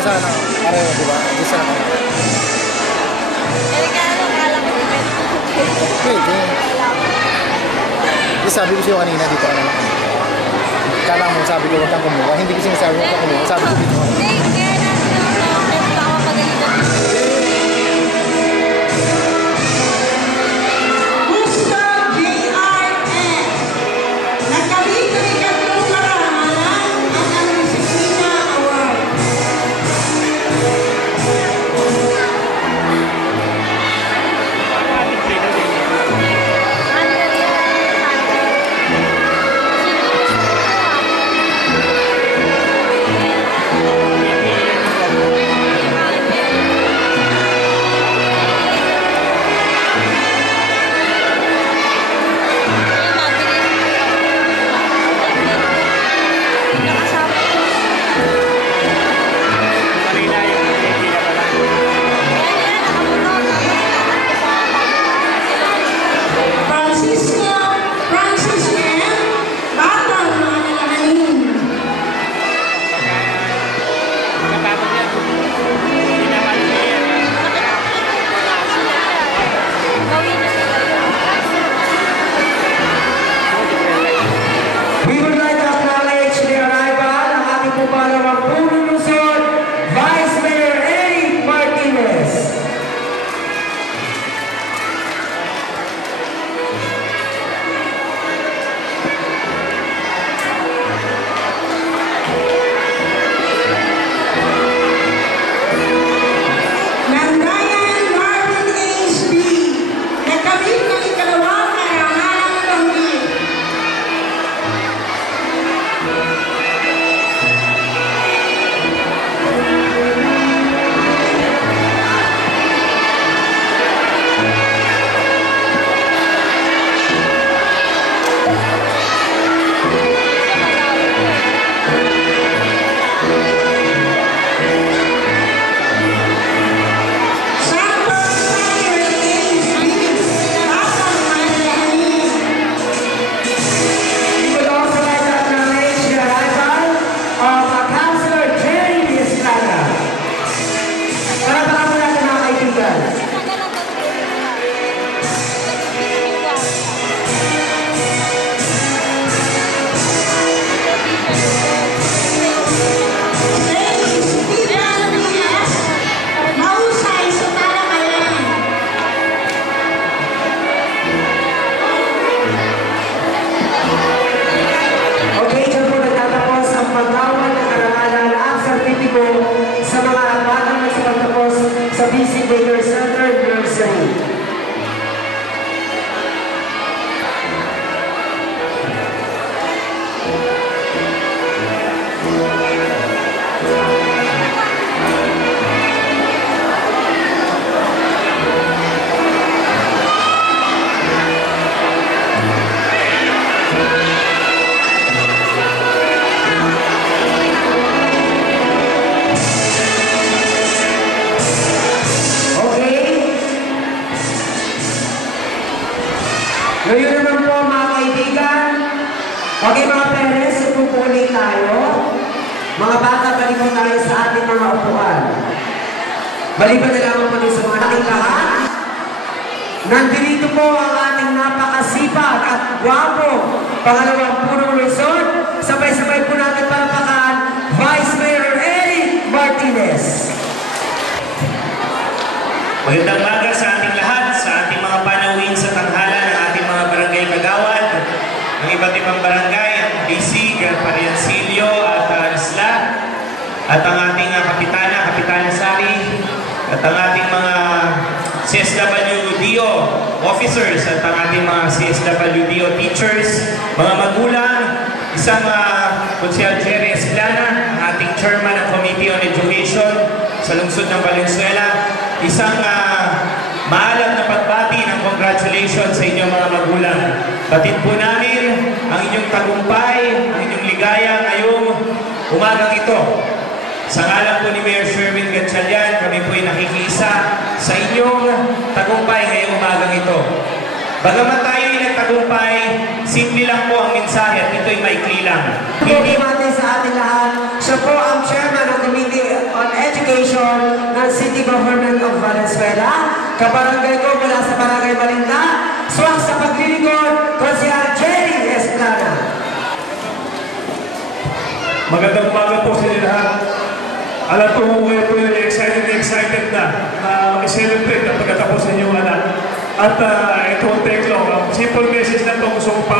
na sana. Pareho, di ba? Isa na kami. Pwede. Di sabi ko sa'yo kanina, dito ka naman. Kala mo, sabi ko, huwag kang kumuha. Hindi ko sinasabi, huwag kang kumuha. Sabi ko dito. Ngayon naman po mga kaibigan, okay mga parents, pupunin tayo. Mga bata, balik po tayo sa ating mga upuan. Maliban na lamang po din sa mga ating lahat. Nandito po ang ating napakasipag at gwapo pangalawang punong Luzon. Sabay-sabay po natin palakpakan Vice Mayor Eric Martinez. Magandang umaga sa ating lahat, sa ating mga panawin sa tanghalan ng ating mga barangay kagawad, ng iba't ibang barangay, ang Bisig, Pariancillo at Isla, at ang ating Kapitana Sari, at ang ating mga CSWDO officers, at ang ating mga CSWDO teachers, mga magulang, isang Konsehal Jerry Esplana, ang ating chairman ng Committee on Education sa lungsod ng Valenzuela, isang maalam na pagbati ng congratulations sa inyong mga magulang. Batid po namin ang inyong tagumpay, ang inyong ligaya ngayong umagang ito. Sa ngalan po ni Mayor Sherwin Gatchalian, kami po ay nakikiisa sa inyong tagumpay ngayong umagang ito. Bagamat tayo ay nagtagumpay, simple lang po ang mensahe at ito ay maikli lang. Hindi natin sa ating lahat, siya po ang chairman ng Committee on Education. Government of Valenzuela, kabarangay ko mula sa Barangay Malinda, swak sa paglilingkod, Konsehal Jerry Esplana. Magandang umaga po sa inyo lahat. Alam ko ngayon po yung excited na i-celebrate ang pagkatapos ng inyong anak. At ito ang teklo. Simple message na ito gusto ko pa